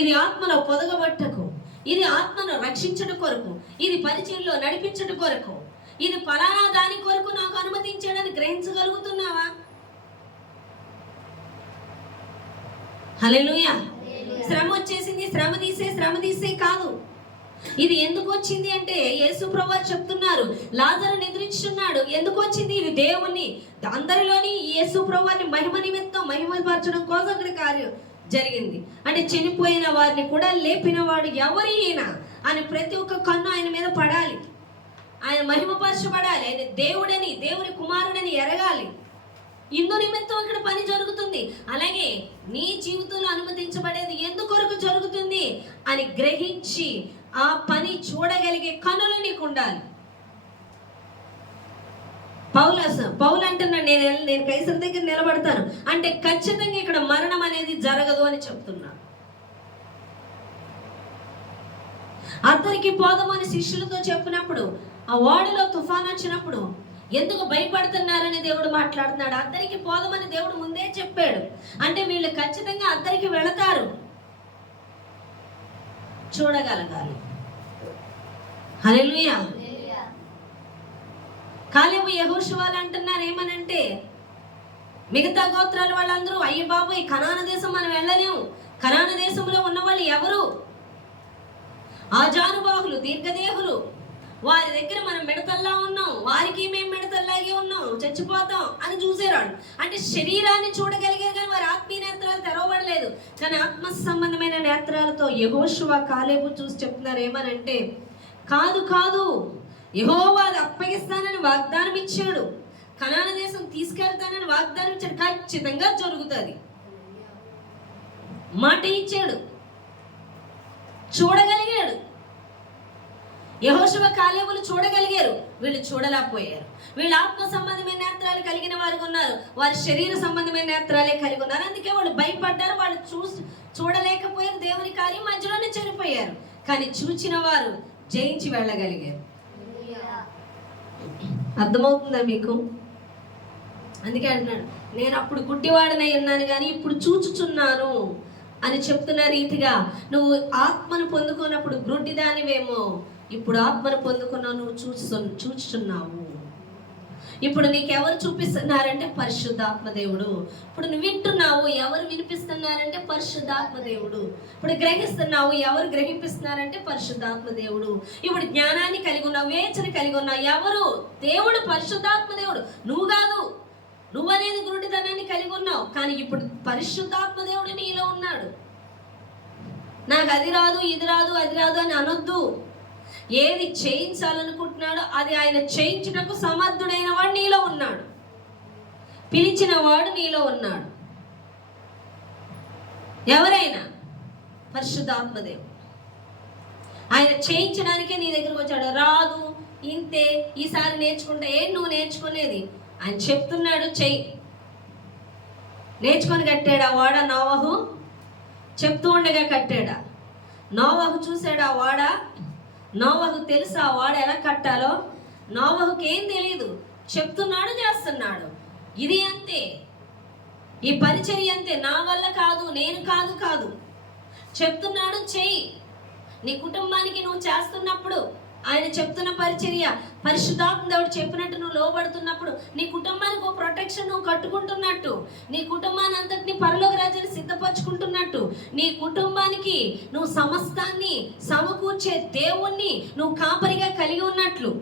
ఇది ఆత్మలో పొదగబట్టకు, ఇది ఆత్మను రక్షించడం కొరకు, ఇది పరిచర్యలో నడిపించడం కొరకు, ఇది ఫలానా దాని కొరకు నాకు అనుమతించాడని గ్రహించగలుగుతున్నావా? హల్లెలూయా. శ్రమ వచ్చేసింది, శ్రమ తీసే కాదు. ఇది ఎందుకు వచ్చింది అంటే యేసుప్రభువు వారు చెప్తున్నారు, లాజరు నిద్రించుచున్నాడు. ఎందుకు వచ్చింది? ఇది దేవుని అందరిలోని యేసుప్రభువు వారిని మహిమ నిమిత్తం, మహిమపరచడం కోసం అక్కడ కార్యం జరిగింది. అంటే చనిపోయిన వారిని కూడా లేపిన వాడు ఎవరి ఈయన అని ప్రతి ఒక్క కన్ను ఆయన మీద పడాలి. ఆయన మహిమపరచబడాలి. ఆయన దేవుడని, దేవుని కుమారుడని ఎరగాలి. ఇందు నిమిత్తం ఇక్కడ పని జరుగుతుంది. అలాగే నీ జీవితంలో అనుమతించబడేది ఎందుకొరకు జరుగుతుంది అని గ్రహించి ఆ పని చూడగలిగే కన్నులు నీకు ఉండాలి. పౌలు అంటున్నాడు, నేను కైసరు దగ్గర నిలబడతాను అంటే ఖచ్చితంగా ఇక్కడ మరణం అనేది జరగదు అని చెప్తున్నా. అద్దరికి పోదామని శిష్యులతో చెప్పినప్పుడు, ఆ ఓడలో తుఫాన్ వచ్చినప్పుడు ఎందుకు భయపడుతున్నారని దేవుడు మాట్లాడుతున్నాడు. అద్దరికి పోదామని దేవుడు ముందే చెప్పాడు. అంటే వీళ్ళు ఖచ్చితంగా అద్దరికి వెళతారు, చూడగలగాలి. హల్లెలూయా. కాలేబు యెహోషువలు అంటున్నారు ఏమనంటే, మిగతా గోత్రాల వాళ్ళందరూ అయ్య బాబోయ్ కనాను దేశం మనం వెళ్ళలేము, కనాను దేశంలో ఉన్న వాళ్ళు ఎవరు? ఆజానుబాహులు, దీర్ఘదేహులు, వారి దగ్గర మనం మిడతల్లా ఉన్నాం, వారికి మేము మిడతల్లాగే ఉన్నాం, చచ్చిపోతాం అని చూసేరాడు. అంటే శరీరాన్ని చూడగలిగారు కానీ వారి ఆత్మీయ నేత్రాలు తెరవబడలేదు. కానీ ఆత్మ సంబంధమైన నేత్రాలతో యెహోషువ, కాలేబు చూసి చెప్తున్నారు ఏమనంటే, కాదు యెహోవా అది అప్పగిస్తానని వాగ్దానం ఇచ్చాడు, కనాను దేశం తీసుకెళ్తానని వాగ్దానం ఇచ్చాడు, ఖచ్చితంగా జరుగుతుంది. మాట ఇచ్చాడు, చూడగలిగాడు. యెహోషువ, కాలేబులు చూడగలిగారు, వీళ్ళు చూడలేకపోయారు. వీళ్ళు ఆత్మ సంబంధమైన నేత్రాలు కలిగిన వారు ఉన్నారు, వారి శరీర సంబంధమైన నేత్రాలే కలిగి ఉన్నారు. అందుకే వాళ్ళు భయపడ్డారు, వాళ్ళు చూడలేకపోయారు. దేవుని కార్యం మధ్యలోనే చనిపోయారు. కానీ చూచిన వారు జయించి వెళ్ళగలిగారు. అర్థమవుతుందా మీకు? అందుకే అంటున్నాడు, నేను అప్పుడు గుడ్డివాడనై ఉన్నాను కానీ ఇప్పుడు చూచుచున్నాను అని చెప్తున్న రీతిగా నువ్వు ఆత్మను పొందుకున్నప్పుడు గుడ్డిదానివేమో, ఇప్పుడు ఆత్మను పొందుకున్నావు, నువ్వు చూచుచున్నావు. ఇప్పుడు నీకెవరు చూపిస్తున్నారంటే పరిశుద్ధాత్మ దేవుడు. ఇప్పుడు నువ్వు వింటున్నావు, ఎవరు వినిపిస్తున్నారంటే పరిశుద్ధాత్మ దేవుడు. ఇప్పుడు గ్రహిస్తున్నావు, ఎవరు గ్రహిపిస్తున్నారంటే పరిశుద్ధాత్మ దేవుడు. ఇప్పుడు జ్ఞానాన్ని కలిగి ఉన్నావు, వివేచన కలిగి ఉన్నావు, ఎవరు? దేవుడు, పరిశుద్ధాత్మ దేవుడు. నువ్వు కాదు. నువ్వనేది గురుడితనాన్ని కలిగి ఉన్నావు, కానీ ఇప్పుడు పరిశుద్ధాత్మ దేవుడు నీలో ఉన్నాడు. నాకు అది రాదు, ఇది రాదు, అది రాదు అని అనొద్దు. ఏది చేయించాలనుకుంటున్నాడో అది ఆయన చేయించుటకు సమర్థుడైన వాడు నీలో ఉన్నాడు, పిలిచిన వాడు నీలో ఉన్నాడు. ఎవరైనా పరిశుద్ధాత్మదేవుడు ఆయన చేయించడానికే నీ దగ్గరకు వచ్చాడు. రాదు, ఇంతే, ఈసారి నేర్చుకుంటే ఏం నువ్వు నేర్చుకునేది? ఆయన చెప్తున్నాడు, చెయ్యి. నేర్చుకొని కట్టాడా వాడ? నోవహు చెప్తూ ఉండగా కట్టాడా? నోవహు చూశాడా వాడ? నోవహు తెలుసా వాడ ఎలా కట్టాలో? నోవహుకి ఏం తెలియదు, చెప్తున్నాడు, చేస్తున్నాడు. ఇది అంతే, ఈ పరిచర్య అంతే. నా వల్ల కాదు, నేను కాదు చెప్తున్నాడు, చెయ్యి. నీ కుటుంబానికి నువ్వు చేస్తున్నప్పుడు, ఆయన చెప్తున్న పరిచర్య పరిశుద్ధాత్మ దేవుడు చెప్పినట్టు నువ్వు లోబడుతున్నప్పుడు, నీ కుటుంబానికి ఒక ప్రొటెక్షన్ నువ్వు కట్టుకుంటున్నట్టు, నీ కుటుంబాన్ని అంతటిని పరలోక రాజ్యాన్ని సిద్ధపరచుకుంటున్నట్టు, నీ కుటుంబానికి నువ్వు సమస్తాన్ని సమకూర్చే దేవుణ్ణి నువ్వు కాపరిగా కలిగి ఉన్నట్లు,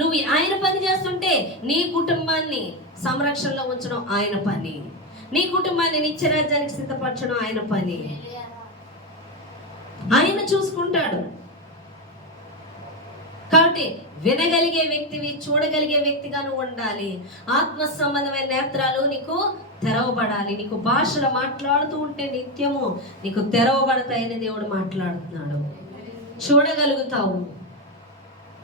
నువ్వు ఆయన పని చేస్తుంటే నీ కుటుంబాన్ని సంరక్షణలో ఉంచడం ఆయన పని, నీ కుటుంబాన్ని నిత్యరాజ్యానికి సిద్ధపరచడం ఆయన పని. ఆయన చూసుకుంటాడు. కాబట్టి వినగలిగే వ్యక్తివి, చూడగలిగే వ్యక్తిగా నువ్వు ఉండాలి. ఆత్మ సంబంధమైన నేత్రాలు నీకు తెరవబడాలి. నీకు భాషలు మాట్లాడుతూ ఉంటే నిత్యము నీకు తెరవబడతాయని దేవుడు మాట్లాడుతున్నాడు. చూడగలుగుతావు.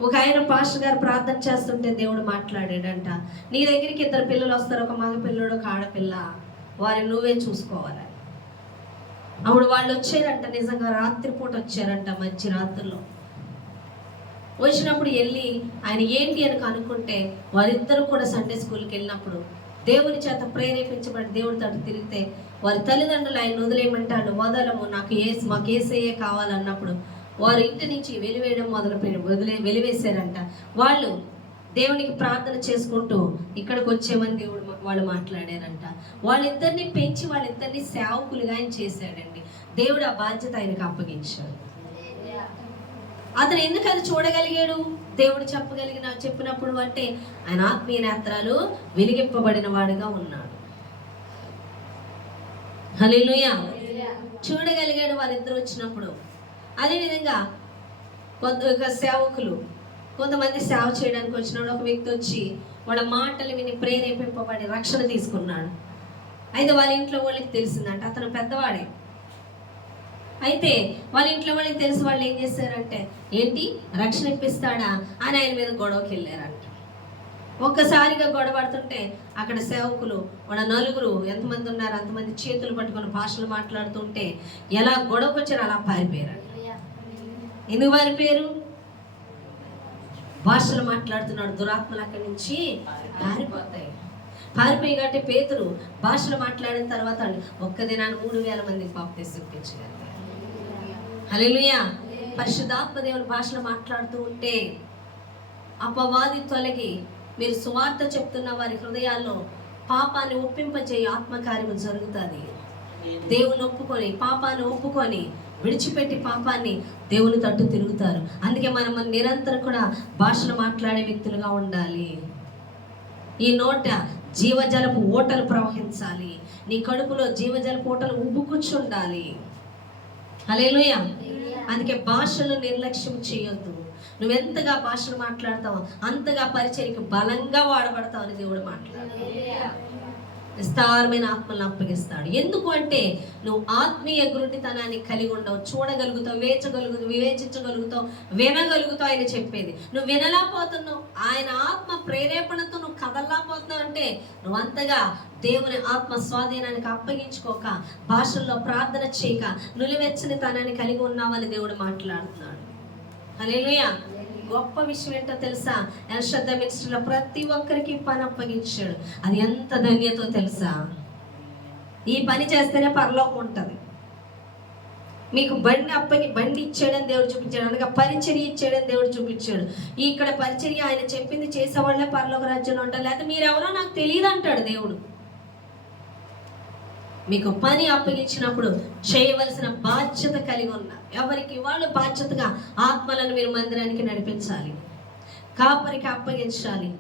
ఒక ఆయన పాస్టర్ గారు ప్రార్థన చేస్తుంటే దేవుడు మాట్లాడాడంట, నీ దగ్గరికి 2 పిల్లలు వస్తారు, ఒక మగ పిల్లడు, ఒక ఆడపిల్ల, వారిని నువ్వే చూసుకోవాలి. అప్పుడు వాళ్ళు వచ్చారంట, నిజంగా రాత్రిపూట వచ్చారంట, మంచి రాత్రుల్లో వచ్చినప్పుడు వెళ్ళి ఆయన ఏంటి అని కనుక్కుంటే, వారిద్దరూ కూడా సండే స్కూల్కి వెళ్ళినప్పుడు దేవుని చేత ప్రేరేపించబడి దేవుడి తట్టు తిరిగితే, వారి తల్లిదండ్రులు ఆయన వదిలేయమంటాడు. వదలము, మాకు ఏసయ్యే కావాలన్నప్పుడు వారు ఇంటి నుంచి వెలివేయడం వెలివేశారంట. వాళ్ళు దేవునికి ప్రార్థన చేసుకుంటూ ఇక్కడికి వచ్చేమని వాళ్ళు మాట్లాడారంట. వాళ్ళిద్దరిని పెంచి వాళ్ళిద్దరిని సేవకులుగా ఆయన చేశాడండి. దేవుడు ఆ బాధ్యత ఆయనకు అప్పగించాడు. అతను ఎందుకు అది చూడగలిగాడు? దేవుడు చెప్పినప్పుడు అంటే ఆయన ఆత్మీయ నేత్రాలు వెలిగింపబడిన వాడుగా ఉన్నాడు. హల్లెలూయా. చూడగలిగాడు వారిద్దరు వచ్చినప్పుడు. అదేవిధంగా సేవకులు కొంతమంది సేవ చేయడానికి వచ్చినాడు. ఒక వ్యక్తి వచ్చి వాళ్ళ మాటలు విని ప్రేరేపింపబడి రక్షణ తీసుకున్నాడు. అయితే వాళ్ళ ఇంట్లో వాళ్ళకి తెలిసిందంట, అతను పెద్దవాడే. అయితే వాళ్ళ ఇంట్లో వాళ్ళకి తెలిసి వాళ్ళు ఏం చేశారంటే, ఏంటి రక్షణ ఇప్పిస్తాడా అని ఆయన మీద గొడవకి వెళ్ళారంట. ఒక్కసారిగా గొడవడుతుంటే అక్కడ సేవకులు వాళ్ళ నలుగురు ఎంతమంది ఉన్నారు అంతమంది చేతులు పట్టుకొని భాషలు మాట్లాడుతుంటే ఎలా గొడవకు వచ్చారో అలా పారిపోయారు. ఎందుకు పారిపోయారు? భాషలు మాట్లాడుతున్నాడు, దురాత్మలు అక్కడి నుంచి పారిపోతాయి. పారిపోయి కాబట్టి పేతురు భాషలు మాట్లాడిన తర్వాత ఒక్క దినాన్ని 3000 మందికి బాప్తిసం ఇప్పించగలిగారు. హల్లెలూయా. పరిశుద్ధాత్మ దేవుని భాషలు మాట్లాడుతూ ఉంటే అపవాది తొలగి మీరు సువార్త చెప్తున్న వారి హృదయాల్లో పాపాన్ని ఒప్పింపజేయ ఆత్మకార్యము జరుగుతుంది. దేవుని ఒప్పుకొని, పాపాన్ని ఒప్పుకొని విడిచిపెట్టి పాపాన్ని దేవుని తట్టు తిరుగుతారు. అందుకే మనం నిరంతరం కూడా భాషలు మాట్లాడే వ్యక్తులుగా ఉండాలి. ఈ నోట జీవజలపు ఓటలు ప్రవహించాలి. నీ కడుపులో జీవజలపు ఓటలు ఉబ్బుకూర్చుండాలి. హల్లెలూయా. అందుకే భాషలు నిర్లక్ష్యం చేయొద్దు. నువ్వెంతగా భాషలు మాట్లాడతావో అంతగా పరిచర్యకు బలంగా వాడబడతావు అని దేవుడు మాట్లాడతాడు. విస్తారమైన ఆత్మలను అప్పగిస్తాడు. ఎందుకు అంటే నువ్వు ఆత్మీయ గురుడితనాన్ని కలిగి ఉండవు. చూడగలుగుతావు, వివేచించగలుగుతావు, వినగలుగుతావు. ఆయన చెప్పేది నువ్వు వినలేకపోతున్నావు. ఆయన ఆత్మ ప్రేరేపణతో నువ్వు కదలలేకపోతున్నావు అంటే నువ్వు అంతగా దేవుని ఆత్మ స్వాధీనానికి అప్పగించుకోక, భాషల్లో ప్రార్థన చేయక, నులివెచ్చని తనాన్ని కలిగి ఉన్నావని దేవుడు మాట్లాడుతున్నాడు. హల్లెలూయా. గొప్ప విషయం ఏంటో తెలుసా? ఎల్షద్ద మినిస్టర్లో ప్రతి ఒక్కరికి పని అప్పగించాడు. అది ఎంత ధన్యతో తెలుసా? ఈ పని చేస్తేనే పరలోకం ఉంటుంది. మీకు బండి ఇచ్చాడని దేవుడు చూపించాడు, అనగా పరిచర్య ఇచ్చాడని దేవుడు చూపించాడు. ఇక్కడ పరిచర్య ఆయన చెప్పింది చేసేవాళ్ళే పరలోక రాజ్యంలో ఉంటారు, లేకపోతే మీరెవరో నాకు తెలియదు అంటాడు దేవుడు. మీకు పని అప్పగించినప్పుడు చేయవలసిన బాధ్యత కలిగి ఉన్నా ఎవరికి వాళ్ళు బాధ్యతగా ఆత్మలను మీరు మందిరానికి నడిపించాలి, కాపరికి అప్పగించాలి,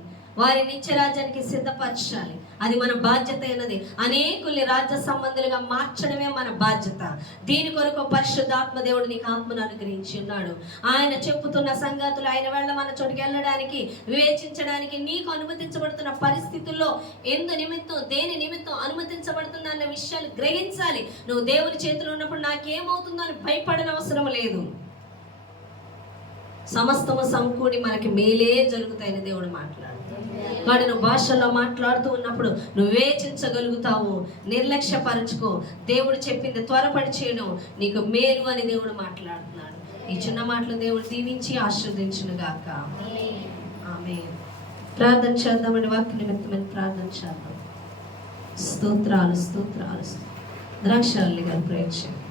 వారి నిత్యరాజ్యానికి సిద్ధపరచాలి. అది మన బాధ్యత అయినది. అనేకుల్ని రాజ్య సంబంధులుగా మార్చడమే మన బాధ్యత. దీని కొరకు పరిశుద్ధాత్మ దేవుడు నీకు ఆత్మను అనుగ్రహించి ఉన్నాడు. ఆయన చెప్పుతున్న సంగతులు, ఆయన వెళ్ళమన్న చోటుకి వెళ్ళడానికి, వివేచించడానికి నీకు అనుమతించబడుతున్న పరిస్థితుల్లో దేని నిమిత్తం అనుమతించబడుతున్న అన్న విషయాలు గ్రహించాలి. నువ్వు దేవుని చేతిలో ఉన్నప్పుడు నాకేమవుతుందో అని భయపడనవసరం లేదు. సమస్తము సమకూడి మనకి మేలే జరుగుతాయని దేవుడు మాట్లాడు. వాడు నువ్వు భాషల్లో మాట్లాడుతూ ఉన్నప్పుడు నువ్వు వివేచించగలుగుతావు. నిర్లక్ష్యపరచుకో. దేవుడు చెప్పింది త్వరపడి చేయడం నీకు మేలు అని దేవుడు మాట్లాడుతున్నాడు. ఈ చిన్న మాటలు దేవుడు దీవించి ఆశీర్వదించును గాక. ప్రార్థన చేద్దామని వాక్య నిమిత్తమని ప్రార్థన చేద్దాం. స్తోత్రాలు స్తోత్రాలు. ద్రాక్షాలి గారు ప్రయత్నం